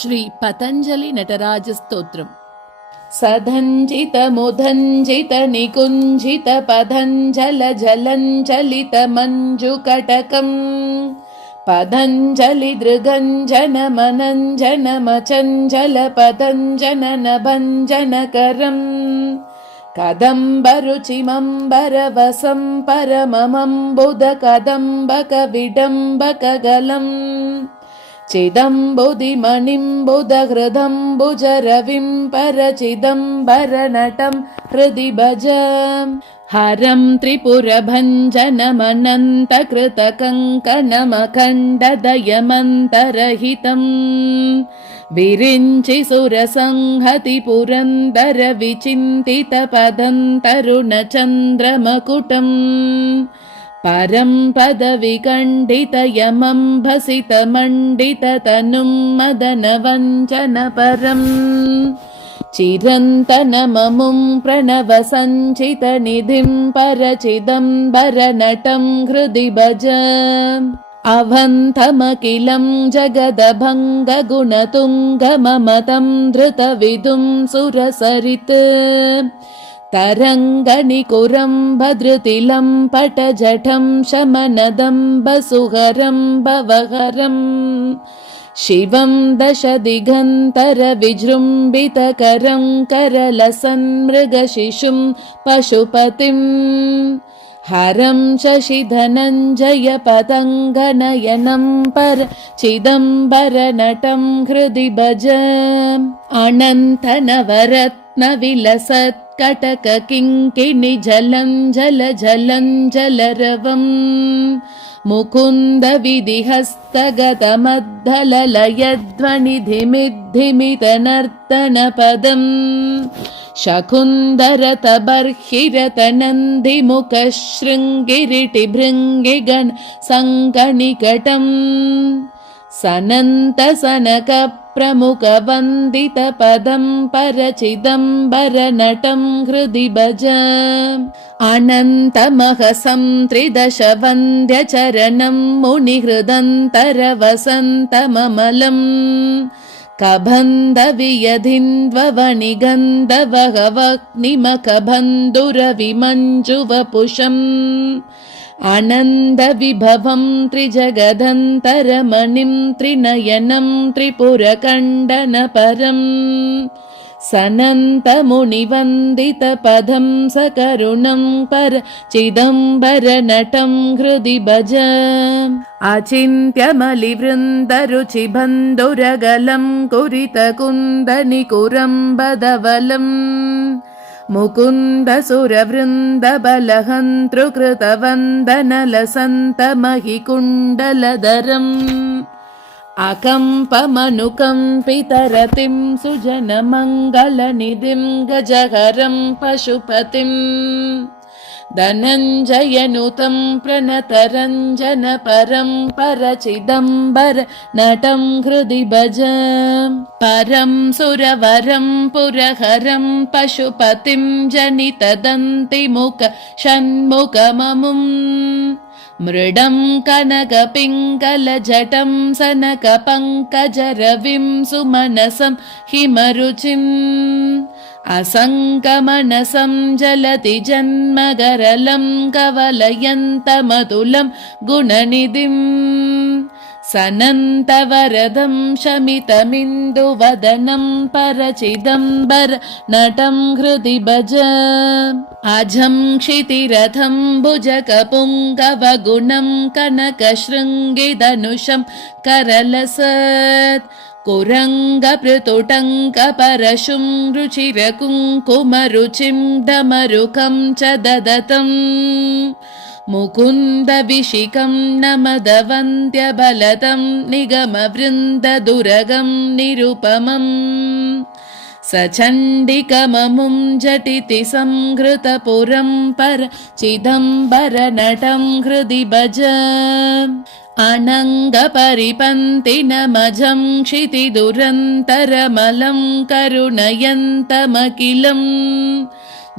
ಶ್ರೀ ಪತಂಜಲಿ ನಟರಾಜ ಸ್ತೋತ್ರಂ. ಸದಂಜಿತ ನಿಕುಂಜಿತ ಪದಂಜಲ ಜಲಂಚಲಿತ ಮಂಜುಕಟಕಂ ಪದಂಜಲಿ ದೃಗಂಜನ ಮನಂಜನ ಮಚಂಜಲ ಪದಂಜನ ಭಂಜನಕರಂ ಕದಂಬರುಚಿಮಂಬರ ವಸಂ ಪರಮಮಂಬುದ ಕದಂಬಕ ವಿಡಂಬಕಗಲಂ ಚಿದಂಬುದಿಮಣಿಂಬುದ ಹೃದಂಬುಜರವಿಂ ಪರಚಿದಂಬರ ನಟಂ ಹೃದಿ ಭಜ ಹರಂ ತ್ರಿಪುರಭಂಜನಮನಂತ ಕೃತ ಕಂಕಣಮಖಂಡದಯಮಂತರಹಿತಂ ವಿರಿಂಚಿ ಸುರಸಂಹತಿ ಪುರಂದರ ವಿಚಿಂತಿತ ಪದಂ ತರುಣ ಚಂದ್ರಮಕುಟಂ ಪರಂ ಪದ ವಿಖಂಡಿತ ಯಮಂ ಭಸಿತ ಮಂಡಿತ ತನುಂ ಮದನ ವಂಚನ ಪರಂ ಚಿರಂತನ ಮಮುಂ ಪ್ರಣವ ಸಂಚಿತ ನಿಧಿಂ ಪರಚಿದಂಬರ ನಟಂ ಹೃದಿ ಭಜ ಅವಂತಮಖಿಲಂ ಜಗದಭಂಗ ಗುಣತುಂಗ ಮಮತಂ ಧೃತ ವಿದುಂ ಸುರಸರಿತ್ ತರಂಗಣಿಕುರಂ ಭದ್ರತಿಲಂ ಪಟಜಠಂ ಶಮನದಂಬ ಸುಹರಂ ಭವಹರಂ ಶಿವಂ ದಶ ದಿಗಂತರ ವಿಜೃಂಭಿತ ಕರಂ ಕರಲಸನ್ ಮೃಗ ಶಿಶುಂ ಪಶುಪತಿಂ ಹರಂ ಶಶಿಧನಂಜಯ ಪತಂಗನಯನಂ ಪರ ಚಿದಂಬರ ನಟಂ ಹೃದಿ ಭಜ ಅನಂತ ನವರತ್ನ ವಿಲಸತ್ ಕಟಕ ಕಿಂಕಿಣಿ ಜಲಂ ಜಲ ಜಲಂ ಜಲರವಂ ಮುಕುಂದ ವಿಧಿಹಸ್ತಗತ ಮದ್ದಲಲಯಧ್ವನಿ ಧಿಮಿದ್ಧಿಮಿತ ನರ್ತನ ಪದಂ ಶಕುಂದರತ ಬರ್ಹಿರತ ನಂದಿ ಮುಖ ಶೃಂಗಿರಿಟಿ ಭೃಂಗಿಗಣ ಸಂಕಣಿಕಟಂ ಸನಂತ ಸನಕ ಪ್ರಮುಖ ವಂದಿತ ಪದಂ ಪರಚಿದಂಬರ ನಟಂ ಹೃದಿ ಭಜ ಅನಂತ ಮಹಸಂ ತ್ರಿದಶ ವಂದ್ಯ ಚರಣಂ ಮುನಿ ಹೃದಂತರ ವಸಂತ ಮಮಲಂ ಕಬಂಧ ವಿಯಧಿನ್ವವನಿ ಗಂಧವಹವಗ್ನಿಮಖ ಬಂಧುರ ವಿಮಂಜುವ ಪುಷಂ ಆನಂದ ವಿಭವಂ ತ್ರಿಜಗದಂತರ ಮಣಿಂ ತ್ರಿನಯನಂ ತ್ರಿಪುರ ಖಂಡನ ಪರಂ ಸನಂತ ಮುನಿವಂದಿತ ಪದಂ ಸಕರುಣಂ ಪರ ಚಿದಂಬರ ನಟಂ ಹೃದಿ ಭಜ ಅಚಿಂತ್ಯ ಮಲಿವೃಂದ ರುಚಿ ಬಂಧುರಗಲಂ ಕುರಿತ ಕುಂದನಿ ಕುರಂಬದವಲಂ ಮುಕುಂದ ಸುರವೃಂದ ಬಲಹಂತೃ ಕೃತ ವಂದನ ಲಸಂತ ಮಹಿ ಕುಂಡಲಧರಂ ಅಕಂಪಮನುಕಂಪಿತರತಿಂ ಸುಜನ ಮಂಗಲ ನಿಧಿಂ ಗಜಹರಂ ಪಶುಪತಿಂ ಧನಂಜಯನುತಂ ಪ್ರಣತರಂಜನ ಪರಂ ಪರಚಿದಂಬರ ನಟಂ ಹೃದಿ ಭಜ ಪರಂ ಸುರವರಂ ಪುರಹರಂ ಪಶುಪತಿಂ ಜನಿತದಂತಿ ಮುಖ ಷಣ್ಮುಖ ಮಮುಂ ಮೃಡಂ ಕನಕ ಪಿಂಗಲ ಜಟಂ ಸನಕ ಪಂಕಜ ರವಿಂ ಸುಮನಸಂ ಹಿಮರುಚಿಂ ಅಸಂಕಮನಸಂ ಜಲತಿ ಜನ್ಮಗರಲಂ ಕವಲಯಂತಮತುಲಂ ಗುಣನಿಧಿಂ ಸನಂತವರದಂ ಶಮಿತಮಿಂದುವದನಂ ಪರಚಿದಂಬರ ನಟಂ ಹೃದಿ ಭಜ ಅಜಂ ಕ್ಷಿತಿರಥಂ ಭುಜಕಪುಂಗವ ಗುಣಂ ಕನಕ ಶೃಂಗಿಧನುಷಂ ಕರಲಸತ್ ಕುರಂಗ ಪೃತುಟಂಕ ಪರಶುಂ ರುಚಿರ ಕುಂಕುಮ ರುಚಿಂ ಡಮರುಕಂ ಚ ದದತಂ ಮುಕುಂದ ವಿಶಿಕಂ ನಮದವಂತ್ಯ ಬಲತಂ ನಿಗಮ ವೃಂದ ದುರಗಂ ನಿರುಪಮಂ ಸಚಂಡಿಕಮಮುಂ ಜಟಿತಿ ಸಂಹೃತ ಪುರಂ ಪರ ಚಿದಂಬರ ನಟಂ ಹೃದಿ ಭಜ ಅನಂಗ ಪರಿಪಂತಿನ ಮಜಂ ಕ್ಷಿತಿ ದುರಂತರಮಲಂ ಕರುಣಯಂತಮಖಿಲಂ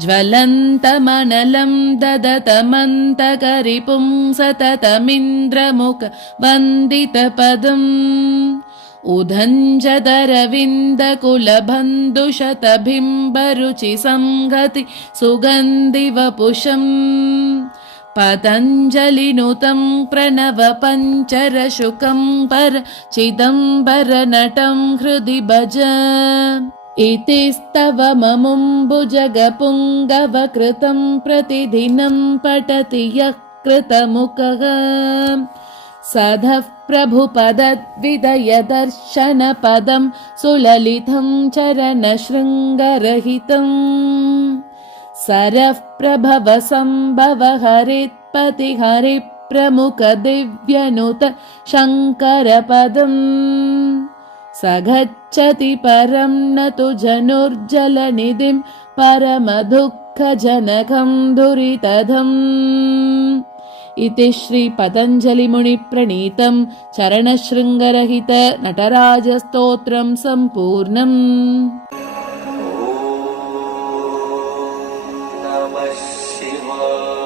ಜ್ವಲಂತಮನಲಂ ದದತಮಂತಕರಿಪುಂ ಸತತಮಿಂದ್ರಮುಖ ವಂದಿತ ಪದಂ उदञ्जदरविन्दकुलबन्धुशतबिम्बरुचि संहति सुगन्धिवपुषम् पतञ्जलिनुतं प्रणवपञ्चरशुकं परचिदम्बरनटं हृदि भज इति स्तवममुम्बुजगपुङ्गवकृतं प्रतिदिनं पठति यः कृतमुखः सधः प्रभुपदद्विदयदर्शनपदं सुललितं चरणशृङ्गरहितम् सरः प्रभव सम्भव हरित्पतिहरिप्रमुख दिव्यनुत शङ्करपदम् स गच्छति परं न तु जनुर्जलनिधिं परमदुःखजनकं दुरितधम् इति श्री पतञ्जलिमुनिप्रणीतं चरणशृङ्गरहित नटराजस्तोत्रं सम्पूर्णम्। नमः शिवाय।